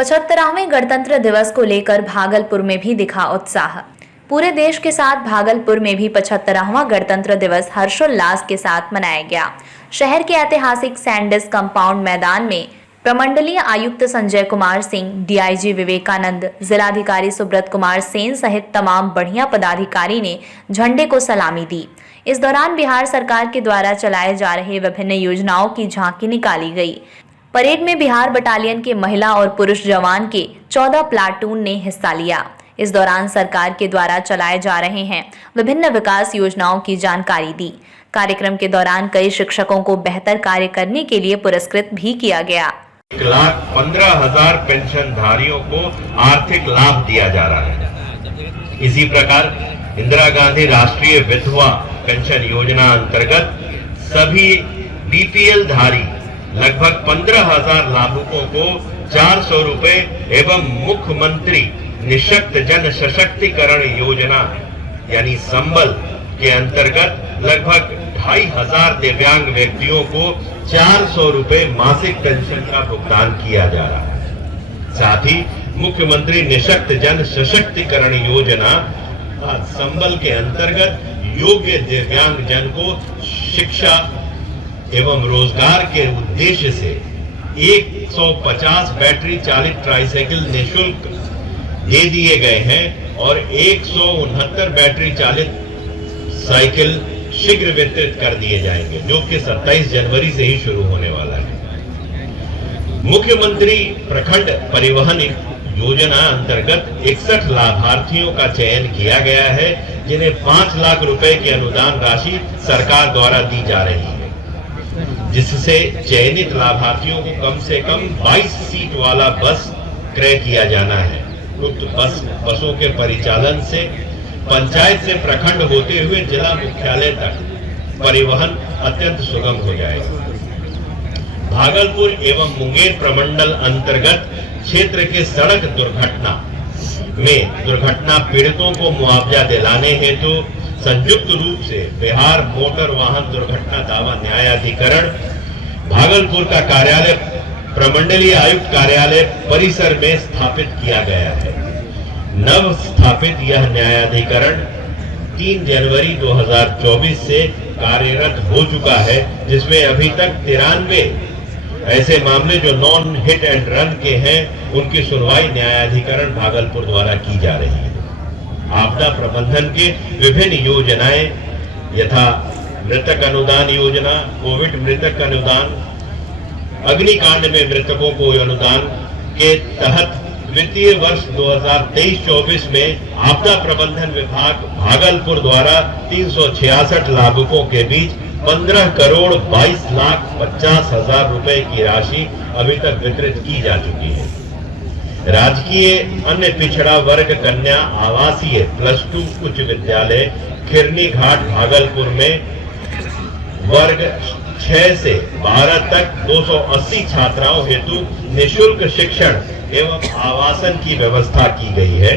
75वें गणतंत्र दिवस को लेकर भागलपुर में भी दिखा उत्साह। पूरे देश के साथ भागलपुर में भी 75वां गणतंत्र दिवस हर्षोल्लास के साथ मनाया गया। शहर के ऐतिहासिक सैंडिस कंपाउंड मैदान में प्रमंडलीय आयुक्त संजय कुमार सिंह, डीआईजी विवेकानंद, जिलाधिकारी सुब्रत कुमार सेन सहित तमाम बढ़िया पदाधिकारी ने झंडे को सलामी दी। इस दौरान बिहार सरकार के द्वारा चलाए जा रहे विभिन्न योजनाओं की झांकी निकाली गई। परेड में बिहार बटालियन के महिला और पुरुष जवान के 14 प्लाटून ने हिस्सा लिया। इस दौरान सरकार के द्वारा चलाए जा रहे हैं विभिन्न विकास योजनाओं की जानकारी दी। कार्यक्रम के दौरान कई शिक्षकों को बेहतर कार्य करने के लिए पुरस्कृत भी किया गया। 1,15,000 पेंशनधारियों को आर्थिक लाभ दिया जा रहा है। इसी प्रकार इंदिरा गांधी राष्ट्रीय विधवा पेंशन योजना अंतर्गत सभी बीपीएल धारी लगभग 15,000 लाभुकों को 400 रुपए एवं मुख्यमंत्री निःशक्त जन सशक्तिकरण योजना यानी संबल के अंतर्गत लगभग 2,500 दिव्यांग व्यक्तियों को 400 रुपए मासिक पेंशन का भुगतान किया जा रहा है। साथ ही मुख्यमंत्री निःशक्त जन सशक्तिकरण योजना संबल के अंतर्गत योग्य दिव्यांग जन को शिक्षा एवं रोजगार के उद्देश्य से 150 बैटरी चालित ट्राइसाइकिल निःशुल्क दे दिए गए हैं और 169 बैटरी चालित साइकिल शीघ्र वितरित कर दिए जाएंगे, जो कि 27 जनवरी से ही शुरू होने वाला है। मुख्यमंत्री प्रखंड परिवहन योजना अंतर्गत 61 लाभार्थियों का चयन किया गया है, जिन्हें 5 लाख रुपए की अनुदान राशि सरकार द्वारा दी जा रही है, जिससे चयनित लाभार्थियों को कम से कम 22 सीट वाला बस क्रय किया जाना है। उक्त बसों के परिचालन से पंचायत से प्रखंड होते हुए जिला मुख्यालय तक परिवहन अत्यंत सुगम हो जाएगा। भागलपुर एवं मुंगेर प्रमंडल अंतर्गत क्षेत्र के सड़क दुर्घटना में दुर्घटना पीड़ितों को मुआवजा दिलाने हेतु संयुक्त रूप से बिहार मोटर वाहन दुर्घटना दावा न्यायाधिकरण भागलपुर का कार्यालय प्रमंडलीय आयुक्त कार्यालय परिसर में स्थापित किया गया है। नव स्थापित यह न्यायाधिकरण 3 जनवरी 2024 से कार्यरत हो चुका है, जिसमें अभी तक 93 ऐसे मामले जो नॉन हिट एंड रन के हैं, उनकी सुनवाई न्यायाधिकरण भागलपुर द्वारा की जा रही है। आपदा प्रबंधन के विभिन्न योजनाएं यथा मृतक अनुदान योजना, कोविड मृतक अनुदान, अग्निकांड में मृतकों को अनुदान के तहत वित्तीय वर्ष 2023-24 में आपदा प्रबंधन विभाग भागलपुर द्वारा 366 लाभुकों के बीच 15 करोड़ 22 लाख 50 हजार रुपए की राशि अभी तक वितरित की जा चुकी है। राजकीय अन्य पिछड़ा वर्ग कन्या आवासीय +2 उच्च विद्यालय खिरनी घाट भागलपुर में वर्ग 6 से 12 तक 280 छात्राओं हेतु निःशुल्क शिक्षण एवं आवासन की व्यवस्था की गई है।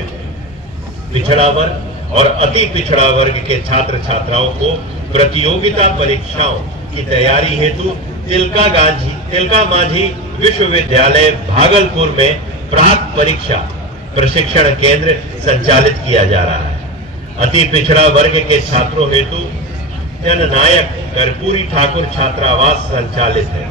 पिछड़ा वर्ग और अति पिछड़ा वर्ग के छात्र छात्राओं को प्रतियोगिता परीक्षाओं की तैयारी हेतु तिलका मांझी विश्वविद्यालय भागलपुर में प्राक परीक्षा प्रशिक्षण केंद्र संचालित किया जा रहा है। अति पिछड़ा वर्ग के छात्रों हेतु जननायक कर्पूरी ठाकुर छात्रावास संचालित है।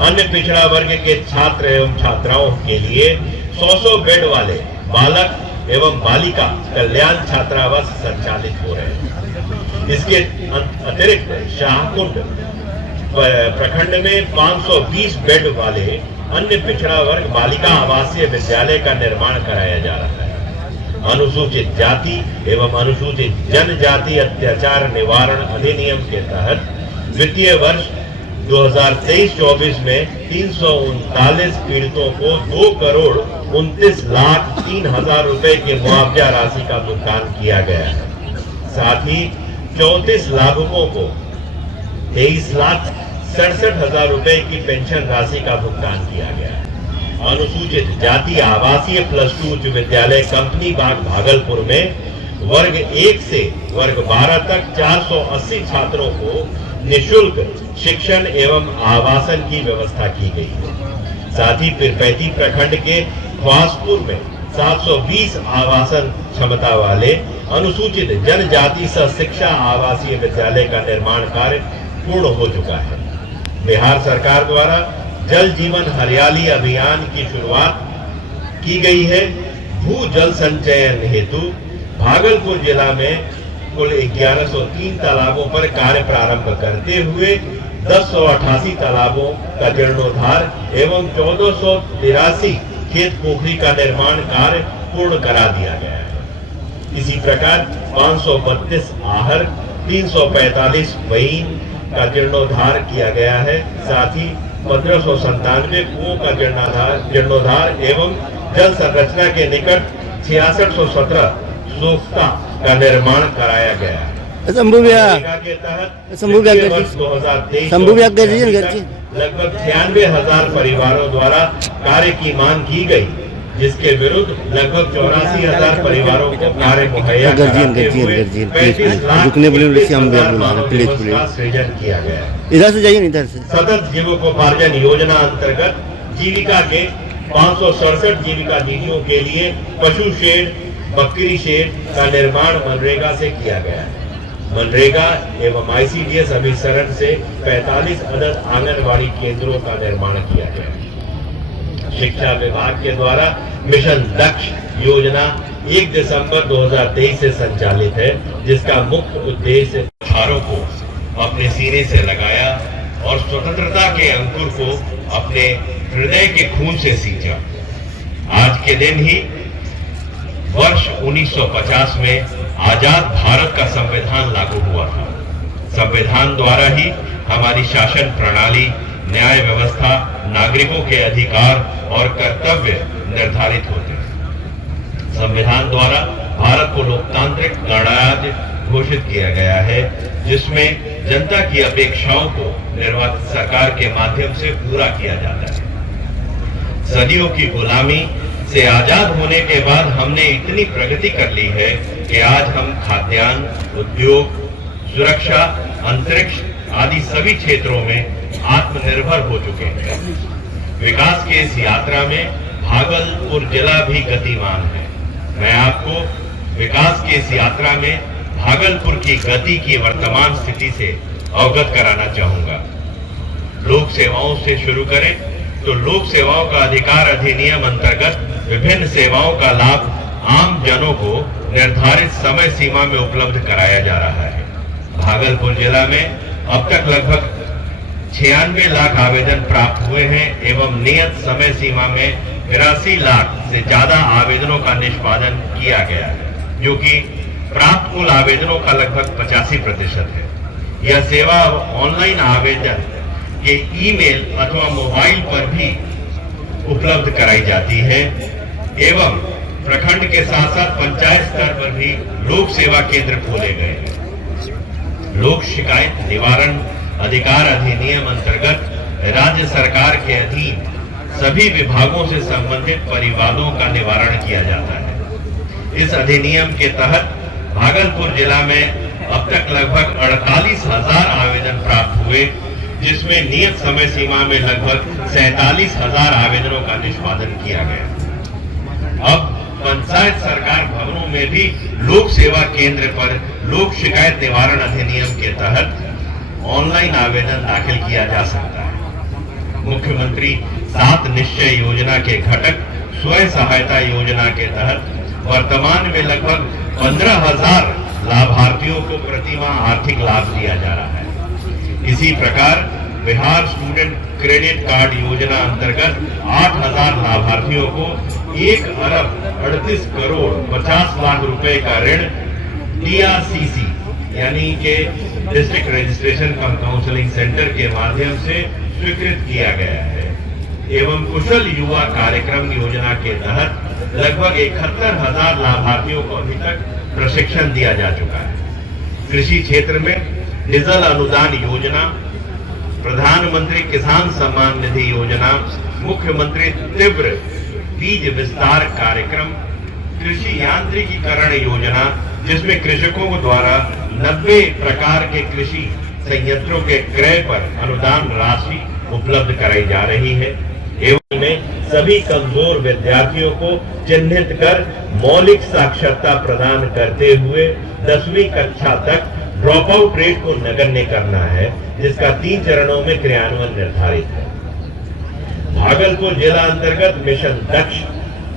अन्य पिछड़ा वर्ग के छात्र एवं छात्राओं के लिए 100 बेड वाले बालक एवं बालिका कल्याण छात्रावास संचालित हो रहे हैं। इसके अतिरिक्त शाहकुंड प्रखंड में 520 बेड वाले अन्य पिछड़ा वर्ग बालिका आवासीय विद्यालय का निर्माण कराया जा रहा है। अनुसूचित जाति एवं अनुसूचित जनजाति अत्याचार निवारण अधिनियम के तहत वित्तीय वर्ष 2023-24 में 339 पीड़ितों को 2 करोड़ 29 लाख 3 हजार रुपए के मुआवजा राशि का भुगतान किया गया है। साथ ही 34 लाभुकों को 23 लाख 67 हजार रुपए की पेंशन राशि का भुगतान किया गया है। अनुसूचित जाति आवासीय +2 उच्च विद्यालय कंपनी बाग भागलपुर में वर्ग 1 से वर्ग 12 तक 480 छात्रों को निःशुल्क शिक्षण एवं आवासन की व्यवस्था की गई है। साथ ही पीरपैती प्रखंड के फासपुर में 720 आवासन क्षमता वाले अनुसूचित जनजाति शिक्षा आवासीय विद्यालय का निर्माण कार्य पूर्ण हो चुका है। बिहार सरकार द्वारा जल जीवन हरियाली अभियान की शुरुआत की गई है। भू जल संचयन हेतु भागलपुर जिला में कुल 1103 तालाबों पर कार्य प्रारंभ करते हुए 1088 तालाबों का जीर्णोद्धार एवं 1483 खेत पोखरी का निर्माण कार्य पूर्ण करा दिया गया है। इसी प्रकार 532 आहर, 345 वहीन का जीर्णोद्धार किया गया है। साथ ही 1597 कुओं का जीर्णोद्धार एवं जल संरचना के निकट 6617 सोख्ता का निर्माण कराया गया है। के तहत वर्ष 2023 लगभग 96,000 परिवारों द्वारा कार्य की मांग की गई, जिसके विरुद्ध लगभग 84,000 परिवारों को कार्य मुहैया कराते हुए 35 लाख सृजन किया गया। इधर से जाइए, इधर से। सतत जीविकोपार्जन योजना अंतर्गत जीविका के 567 जीविका दीदियों के लिए पशु शेड, बकरी शेड का निर्माण मनरेगा से किया गया है। मनरेगा एवं ICDS अभिसरण से 45 अदद आंगनबाड़ी केंद्रों का निर्माण किया गया। शिक्षा विभाग के द्वारा मिशन दक्ष योजना 1 दिसंबर 2023 से संचालित है, जिसका मुख्य उद्देश्य छात्रों को अपने सीने से लगाया और स्वतंत्रता के अंकुर को अपने हृदय के खून से सींचा। आज के दिन ही वर्ष 1950 में आजाद भारत का संविधान लागू हुआ था। संविधान द्वारा ही हमारी शासन प्रणाली, न्याय व्यवस्था, नागरिकों के अधिकार और कर्तव्य निर्धारित होते हैं। संविधान द्वारा भारत को लोकतांत्रिक गणराज्य घोषित किया गया है, जिसमें जनता की अपेक्षाओं को निर्वाचित सरकार के माध्यम से पूरा किया जाता है। सदियों की गुलामी से आजाद होने के बाद हमने इतनी प्रगति कर ली है कि आज हम खाद्यान्न, उद्योग, सुरक्षा, अंतरिक्ष आदि सभी क्षेत्रों में आत्मनिर्भर हो चुके हैं। विकास की इस यात्रा में भागलपुर जिला भी गतिमान है। मैं आपको विकास की इस यात्रा में भागलपुर की गति की वर्तमान स्थिति से अवगत कराना चाहूंगा। लोक सेवाओं से शुरू करें तो लोक सेवाओं का अधिकार अधिनियम अंतर्गत विभिन्न सेवाओं का लाभ आम जनों को निर्धारित समय सीमा में उपलब्ध कराया जा रहा है। भागलपुर जिला में अब तक लगभग 96 लाख आवेदन प्राप्त हुए हैं एवं नियत समय सीमा में 82 लाख से ज्यादा आवेदनों का निष्पादन किया गया है, जो कि प्राप्त कुल आवेदनों का लगभग 85% है। यह सेवा ऑनलाइन आवेदन के ईमेल अथवा मोबाइल पर भी उपलब्ध कराई जाती है एवं प्रखंड के साथ साथ पंचायत स्तर पर भी लोक सेवा केंद्र खोले गए हैं। लोक शिकायत निवारण अधिकार अधिनियम अंतर्गत राज्य सरकार के अधीन सभी विभागों से संबंधित परिवादों का निवारण किया जाता है। इस अधिनियम के तहत भागलपुर जिला में अब तक लगभग 48,000 आवेदन प्राप्त हुए, जिसमें नियत समय सीमा में लगभग 47,000 आवेदनों का निष्पादन किया गया। अब पंचायत सरकार भवनों में भी लोक सेवा केंद्र पर लोक शिकायत निवारण अधिनियम के तहत ऑनलाइन आवेदन दाखिल किया जा सकता है। मुख्यमंत्री 7 निश्चय योजना के घटक स्वयं सहायता योजना के तहत वर्तमान में लगभग 15,000 लाभार्थियों को प्रतिमाह आर्थिक लाभ दिया जा रहा है। इसी प्रकार बिहार स्टूडेंट क्रेडिट कार्ड योजना अंतर्गत 8,000 लाभार्थियों को 1 अरब 38 करोड़ 50 लाख रुपए का ऋण DRCC यानी के डिस्ट्रिक्ट रजिस्ट्रेशन कम काउंसलिंग सेंटर के माध्यम से स्वीकृत किया गया है एवं कुशल युवा कार्यक्रम योजना के तहत लगभग 71,000 लाभार्थियों को अभी तक प्रशिक्षण दिया जा चुका है। कृषि क्षेत्र में डीजल अनुदान योजना, प्रधानमंत्री किसान सम्मान निधि योजना, मुख्यमंत्री तीव्र बीज विस्तार कार्यक्रम, कृषि यांत्रिकीकरण योजना, जिसमें कृषकों द्वारा 90 प्रकार के कृषि संयंत्रों के क्रय पर अनुदान राशि उपलब्ध कराई जा रही है एवं में सभी कमजोर विद्यार्थियों को चिन्हित कर मौलिक साक्षरता प्रदान करते हुए 10वीं कक्षा तक ड्रॉप आउट रेट को नगण्य करना है, जिसका 3 चरणों में क्रियान्वयन निर्धारित है। भागलपुर जिला अंतर्गत मिशन दक्ष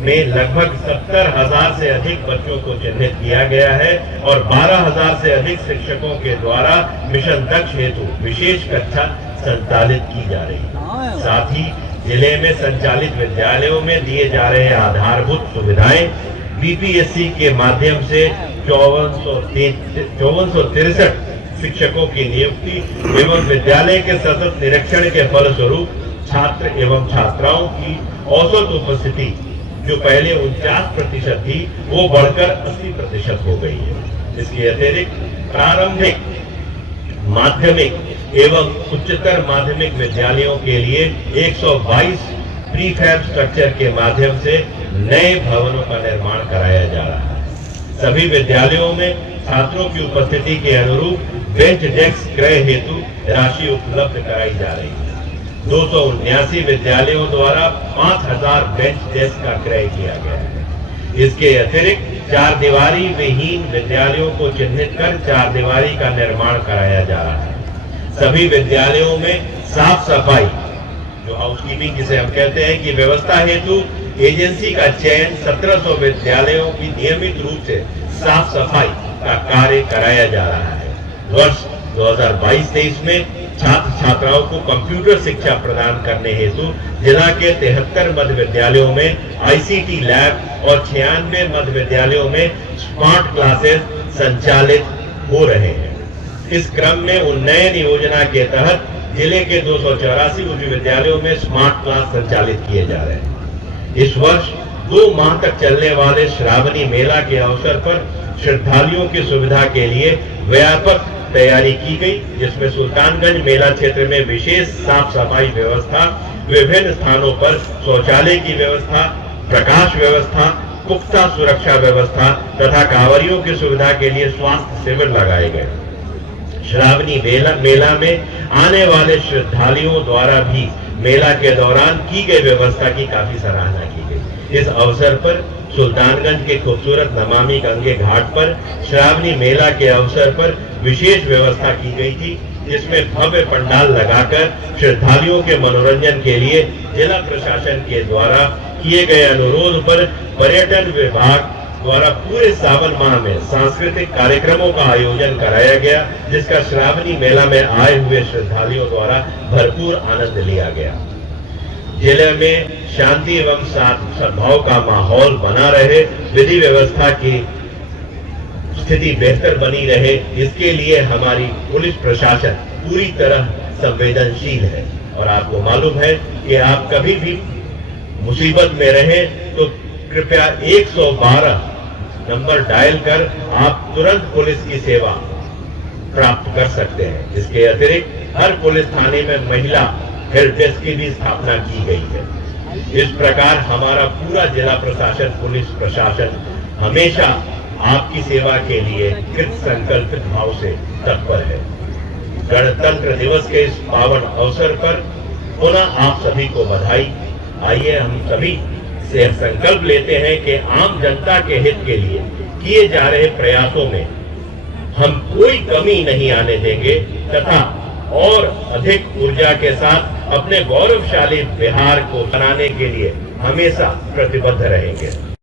में लगभग 70,000 से अधिक बच्चों को चिन्हित किया गया है और 12,000 से अधिक शिक्षकों के द्वारा मिशन दक्ष हेतु विशेष कक्षा संचालित की जा रही है। साथ ही जिले में संचालित विद्यालयों में दिए जा रहे आधारभूत सुविधाएं बीपीएससी के माध्यम से 5463 शिक्षकों की नियुक्ति एवं विद्यालय के सतत निरीक्षण के फलस्वरूप छात्र एवं छात्राओं की औसत उपस्थिति जो पहले 49% थी वो बढ़कर 80% हो गई है। इसके अतिरिक्त प्रारंभिक, माध्यमिक एवं उच्चतर माध्यमिक विद्यालयों के लिए 122 प्रीफैब स्ट्रक्चर के माध्यम से नए भवनों का निर्माण कराया जा रहा है। सभी विद्यालयों में छात्रों की उपस्थिति के अनुरूप बेंच डेस्क क्रय हेतु राशि उपलब्ध कराई जा रही है। 279 विद्यालयों द्वारा 5,000 बेंच डेस्क का क्रय किया गया है। इसके अतिरिक्त 4 दीवारी विहीन विद्यालयों को चिन्हित कर 4 दीवारी का निर्माण कराया जा रहा है। सभी विद्यालयों में साफ सफाई, जो हाउसकीपिंग जिसे हम कहते हैं, कि व्यवस्था हेतु एजेंसी का चयन 1700 विद्यालयों की नियमित रूप से साफ सफाई का कार्य कराया जा रहा है। वर्ष 2022-23 में छात्र छात्राओं को कंप्यूटर शिक्षा प्रदान करने हेतु जिला के 73 मध्य विद्यालयों में आईसीटी लैब और 96 मध्य विद्यालयों में स्मार्ट क्लासेस संचालित हो रहे हैं। इस क्रम में उन्नयन योजना के तहत जिले के 284 उच्च विद्यालयों में स्मार्ट क्लास संचालित किए जा रहे हैं। इस वर्ष 2 माह तक चलने वाले श्रावणी मेला के अवसर पर श्रद्धालुओं की सुविधा के लिए व्यापक तैयारी की गई, जिसमें सुल्तानगंज मेला क्षेत्र में विशेष साफ सफाई व्यवस्था, विभिन्न स्थानों पर शौचालय की व्यवस्था, प्रकाश व्यवस्था, पुख्ता सुरक्षा व्यवस्था तथा कांवरियों की सुविधा के लिए स्वास्थ्य शिविर लगाए गए। श्रावणी मेला में आने वाले श्रद्धालुओं द्वारा भी मेला के दौरान की गई व्यवस्था की काफी सराहना की गई। इस अवसर पर सुल्तानगंज के खूबसूरत नमामि गंगे घाट पर श्रावणी मेला के अवसर पर विशेष व्यवस्था की गई थी, जिसमें भव्य पंडाल लगाकर श्रद्धालुओं के मनोरंजन के लिए जिला प्रशासन के द्वारा किए गए अनुरोध पर पर्यटन विभाग द्वारा पूरे सावन माह में सांस्कृतिक कार्यक्रमों का आयोजन कराया गया, जिसका श्रावणी मेला में आए हुए श्रद्धालुओं द्वारा भरपूर आनंद लिया गया। जिले में शांति एवं सद्भाव का माहौल बना रहे, विधि व्यवस्था की स्थिति बेहतर बनी रहे, इसके लिए हमारी पुलिस प्रशासन पूरी तरह संवेदनशील है। और आपको मालूम है कि आप कभी भी मुसीबत में रहें तो कृपया 112 नंबर डायल कर आप तुरंत पुलिस की सेवा प्राप्त कर सकते हैं। इसके अतिरिक्त हर पुलिस थाने में महिला हेल्प डेस्क की भी स्थापना की गई है। इस प्रकार हमारा पूरा जिला प्रशासन, पुलिस प्रशासन हमेशा आपकी सेवा के लिए कृत संकल्पित भाव से तत्पर है। गणतंत्र दिवस के इस पावन अवसर पर पुनः आप सभी को बधाई। आइए हम सभी से संकल्प लेते हैं कि आम जनता के हित के लिए किए जा रहे प्रयासों में हम कोई कमी नहीं आने देंगे तथा और अधिक ऊर्जा के साथ अपने गौरवशाली बिहार को बनाने के लिए हमेशा प्रतिबद्ध रहेंगे।